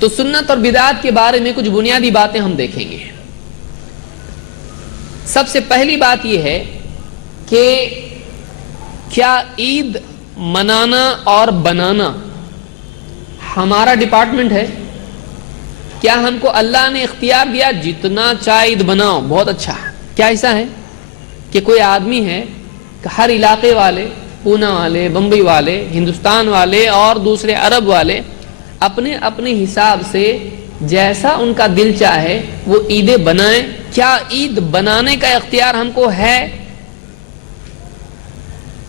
تو سنت اور بدعات کے بارے میں کچھ بنیادی باتیں ہم دیکھیں گے۔ سب سے پہلی بات یہ ہے کہ کیا عید منانا اور بنانا ہمارا ڈپارٹمنٹ ہے؟ کیا ہم کو اللہ نے اختیار دیا جتنا چاہے عید بناؤ، بہت اچھا؟ کیا ایسا ہے کہ کوئی آدمی ہے کہ ہر علاقے والے، پونا والے، بمبئی والے، ہندوستان والے اور دوسرے عرب والے اپنے اپنے حساب سے جیسا ان کا دل چاہے وہ عیدیں بنائیں؟ کیا عید بنانے کا اختیار ہم کو ہے؟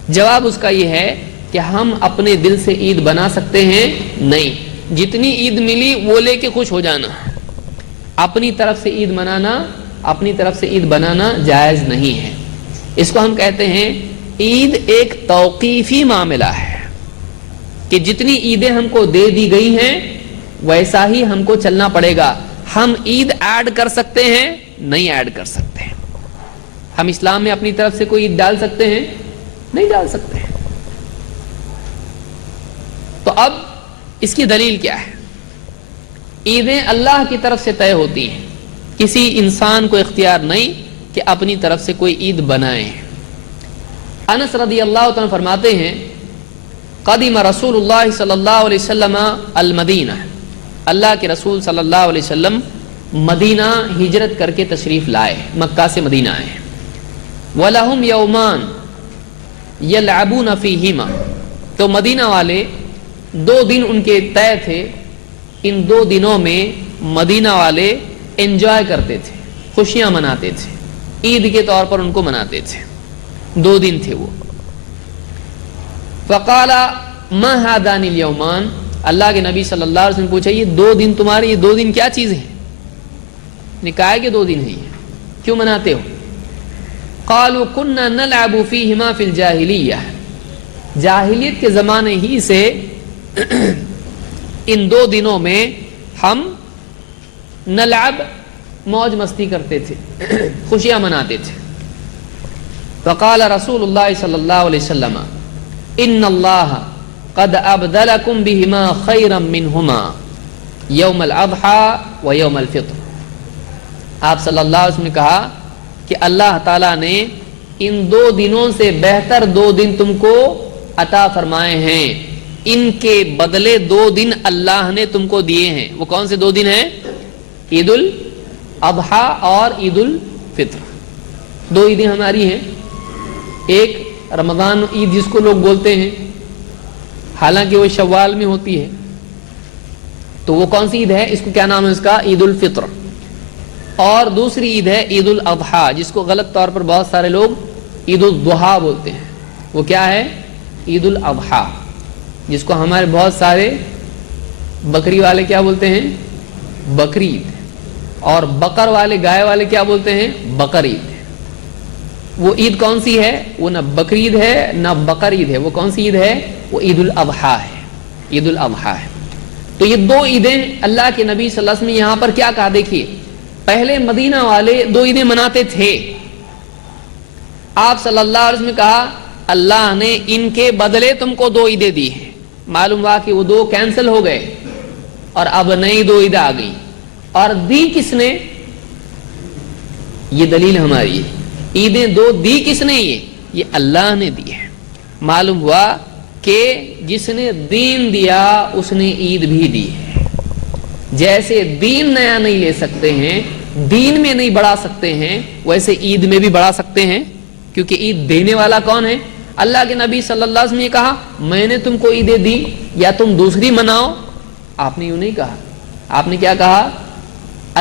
جواب اس کا یہ ہے کہ ہم اپنے دل سے عید بنا سکتے ہیں؟ نہیں۔ جتنی عید ملی وہ لے کے خوش ہو جانا، اپنی طرف سے عید منانا، اپنی طرف سے عید بنانا جائز نہیں ہے۔ اس کو ہم کہتے ہیں عید ایک توقیفی معاملہ ہے کہ جتنی عیدیں ہم کو دے دی گئی ہیں ویسا ہی ہم کو چلنا پڑے گا۔ ہم عید ایڈ کر سکتے ہیں؟ نہیں ایڈ کر سکتے۔ ہم اسلام میں اپنی طرف سے کوئی عید ڈال سکتے ہیں؟ نہیں ڈال سکتے۔ تو اب اس کی دلیل کیا ہے؟ عیدیں اللہ کی طرف سے طے ہوتی ہیں، کسی انسان کو اختیار نہیں کہ اپنی طرف سے کوئی عید بنائے۔ انس رضی اللہ تعالیٰ فرماتے ہیں قدم رسول اللہ صلی اللہ علیہ وسلم المدینہ، اللہ کے رسول صلی اللہ علیہ وسلم مدینہ ہجرت کر کے تشریف لائے، مکہ سے مدینہ آئے۔ وَلَهُمْ يَوْمَانِ يَلْعَبُونَ فِيهِمَا، تو مدینہ والے 2 دن ان کے طے تھے، ان 2 دنوں میں مدینہ والے انجوائے کرتے تھے، خوشیاں مناتے تھے، عید کے طور پر ان کو مناتے تھے۔ 2 دن تھے وہ۔ فقال ما هذان اليومان، اللہ کے نبی صلی اللہ علیہ وسلم پوچھا یہ 2 دن تمہارے، یہ 2 دن کیا چیز ہے؟ نے کہا کہ 2 دن ہیں، کیوں مناتے ہو؟ قالوا كنا نلعب فيهما في الجاہلیہ، جاہلیت کے زمانے ہی سے ان 2 دنوں میں ہم نلعب موج مستی کرتے تھے، خوشیاں مناتے تھے۔ فقال رسول اللہ صلی اللہ علیہ وسلم ان اللہ قد ابدلکم بہما خیرا منہما یوم الاضحی و یوم الفطر، آپ صلی اللہ علیہ وسلم نے کہا کہ اللہ تعالیٰ نے ان 2 دنوں سے بہتر 2 دن تم کو عطا فرمائے ہیں، ان کے بدلے 2 دن اللہ نے تم کو دیے ہیں۔ وہ کون سے 2 دن ہیں؟ عید الاضحی اور عید الفطر۔ 2 عیدیں ہماری ہیں، ایک رمضان عید جس کو لوگ بولتے ہیں، حالانکہ وہ شوال میں ہوتی ہے، تو وہ کون سی عید ہے؟ اس کو کیا نام ہے اس کا؟ عید الفطر۔ اور دوسری عید ہے عید الاضحی، جس کو غلط طور پر بہت سارے لوگ عید الضحیٰ بولتے ہیں۔ وہ کیا ہے؟ عید الاضحی، جس کو ہمارے بہت سارے بکری والے کیا بولتے ہیں؟ بکری عید، اور بقر والے، گائے والے کیا بولتے ہیں؟ بقر عید۔ وہ عید کون سی ہے؟ وہ نہ بکری عید ہے نہ بقر عید ہے، وہ کون سی عید ہے؟ وہ عید الاضحیٰ ہے، عید الاضحیٰ ہے۔ تو یہ 2 عیدیں اللہ کے نبی صلی اللہ علیہ وسلم نے یہاں پر کیا کہا؟ دیکھیے، پہلے مدینہ والے 2 عیدیں مناتے تھے، آپ صلی اللہ علیہ وسلم نے کہا اللہ نے ان کے بدلے تم کو 2 عیدیں دی ہیں۔ معلوم ہوا کہ وہ 2 کینسل ہو گئے اور اب نئی 2 عیدیں آ گئی، اور دی کس نے؟ یہ دلیل ہماری ہے، عیدیں 2 دی کس نے؟ یہ اللہ نے دی ہے۔ معلوم ہوا کہ جس نے دین دیا اس نے عید بھی دی ہے۔ جیسے دین نیا نہیں لے سکتے ہیں، دین میں نہیں بڑھا سکتے ہیں، ویسے عید میں بھی بڑھا سکتے ہیں، کیونکہ عید دینے والا کون ہے؟ اللہ کے نبی صلی اللہ علیہ وسلم نے کہا میں نے تم کو عیدیں دی یا تم دوسری مناؤ؟ آپ نے یوں نہیں کہا، آپ نے کیا کہا؟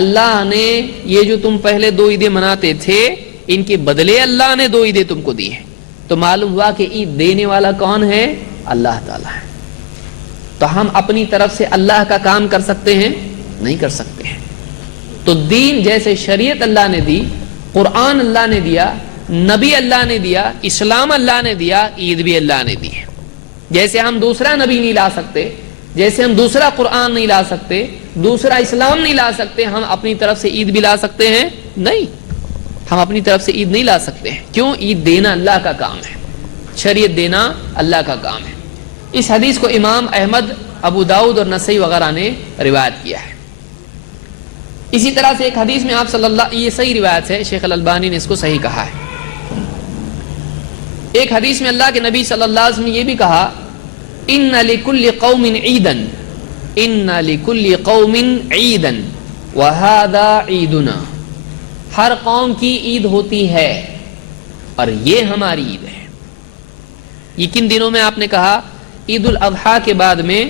اللہ نے یہ جو تم پہلے 2 عیدیں مناتے تھے ان کے بدلے اللہ نے 2 عیدیں تم کو دی ہیں۔ تو معلوم ہوا کہ عید دینے والا کون ہے؟ اللہ تعالیٰ ہے۔ تو ہم اپنی طرف سے اللہ کا کام کر سکتے ہیں؟ نہیں کر سکتے ہیں۔ تو دین جیسے شریعت اللہ نے دی، قرآن اللہ نے دیا، نبی اللہ نے دیا، اسلام اللہ نے دیا، عید بھی اللہ نے دی ہے۔ جیسے ہم دوسرا نبی نہیں لا سکتے، جیسے ہم دوسرا قرآن نہیں لا سکتے، دوسرا اسلام نہیں لا سکتے، ہم اپنی طرف سے عید بھی لا سکتے ہیں؟ نہیں، ہم اپنی طرف سے عید نہیں لا سکتے ہیں۔ کیوں؟ عید دینا اللہ کا کام ہے، شریعت دینا اللہ کا کام ہے۔ اس حدیث کو امام احمد ابو داؤد اور نسائی وغیرہ نے روایت کیا ہے۔ اسی طرح سے ایک حدیث میں آپ صلی اللہ، یہ صحیح روایت ہے، شیخ الالبانی نے اس کو صحیح کہا ہے۔ ایک حدیث میں اللہ کے نبی صلی اللہ علیہ وسلم نے یہ بھی کہا، ان لکل قوم عیدا، ان لکل قوم عیدا وہذا عیدنا، ہر قوم کی عید ہوتی ہے اور یہ ہماری عید ہے۔ یہ کن دنوں میں آپ نے کہا؟ عید الاضحیٰ کے بعد میں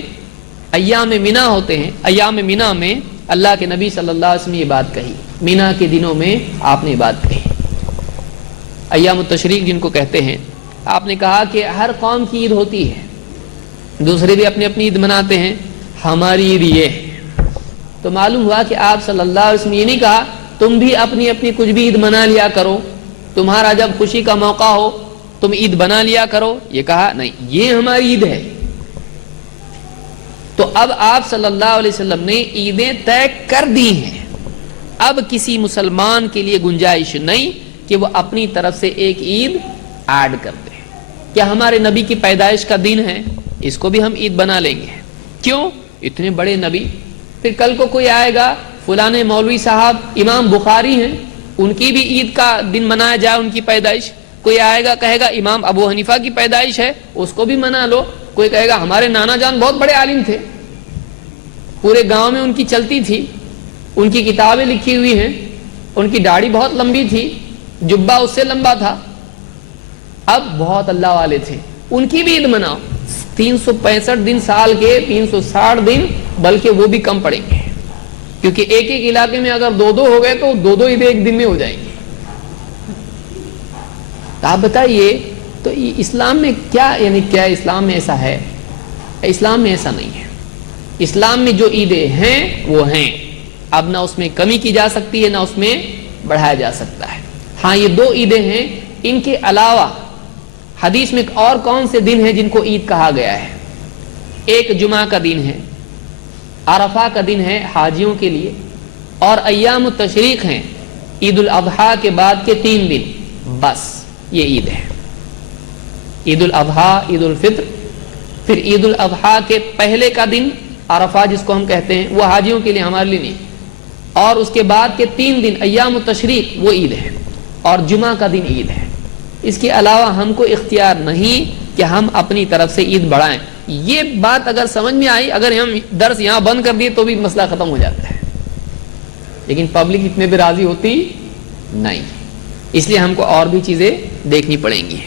ایام مینا ہوتے ہیں، ایام مینا میں اللہ کے نبی صلی اللہ علیہ وسلم نے یہ بات کہی، مینا کے دنوں میں آپ نے یہ بات کہی، ایام التشریق جن کو کہتے ہیں۔ آپ نے کہا کہ ہر قوم کی عید ہوتی ہے، دوسرے بھی اپنی اپنی عید مناتے ہیں، ہماری عید یہ ہے۔ تو معلوم ہوا کہ آپ صلی اللہ علیہ وسلم یہ نہیں کہا تم بھی اپنی اپنی کچھ بھی عید منا لیا کرو، تمہارا جب خوشی کا موقع ہو تم عید بنا لیا کرو، یہ کہا نہیں، یہ ہماری عید ہے۔ تو اب آپ صلی اللہ علیہ وسلم نے عیدیں طے کر دی ہیں، اب کسی مسلمان کے لیے گنجائش نہیں کہ وہ اپنی طرف سے ایک عید ایڈ کر دے۔ کیا ہمارے نبی کی پیدائش کا دن ہے، اس کو بھی ہم عید بنا لیں گے؟ کیوں؟ اتنے بڑے نبی۔ پھر کل کو کوئی آئے گا، فلانے مولوی صاحب امام بخاری ہیں، ان کی بھی عید کا دن منایا جائے، ان کی پیدائش۔ کوئی آئے گا کہے گا امام ابو حنیفہ کی پیدائش ہے، اس کو بھی منا لو۔ کوئی کہے گا ہمارے نانا جان بہت بڑے عالم تھے، پورے گاؤں میں ان کی چلتی تھی، ان کی کتابیں لکھی ہوئی ہیں، ان کی داڑھی بہت لمبی تھی، جبہ اس سے لمبا تھا، اب بہت اللہ والے تھے، ان کی بھی عید مناؤ۔ 365 دن سال کے 360 دن، بلکہ وہ بھی کم پڑیں گے، کیونکہ ایک ایک علاقے میں اگر دو دو ہو گئے تو دو دو عیدیں ایک دن میں ہو جائیں گی۔ تو آپ بتائیے تو اسلام میں کیا، یعنی کیا اسلام میں ایسا ہے؟ اسلام میں ایسا نہیں ہے۔ اسلام میں جو عیدیں ہیں وہ ہیں، اب نہ اس میں کمی کی جا سکتی ہے نہ اس میں بڑھایا جا سکتا ہے۔ ہاں یہ دو عیدیں ہیں، ان کے علاوہ حدیث میں اور کون سے دن ہیں جن کو عید کہا گیا ہے؟ ایک جمعہ کا دن ہے، عرفہ کا دن ہے حاجیوں کے لیے، اور ایام التشریق ہیں، عید الاضحیٰ کے بعد کے 3 دن، بس یہ عید ہے۔ عید الاضحیٰ، عید الفطر، پھر عید الاضحیٰ کے پہلے کا دن عرفہ جس کو ہم کہتے ہیں، وہ حاجیوں کے لیے، ہمارے لیے نہیں، اور اس کے بعد کے 3 دن ایام التشریق وہ عید ہے، اور جمعہ کا دن عید ہے۔ اس کے علاوہ ہم کو اختیار نہیں کہ ہم اپنی طرف سے عید بڑھائیں۔ یہ بات اگر سمجھ میں آئی، اگر ہم درس یہاں بند کر دیے تو بھی مسئلہ ختم ہو جاتا ہے، لیکن پبلک اتنے بھی راضی ہوتی نہیں، اس لیے ہم کو اور بھی چیزیں دیکھنی پڑیں گی۔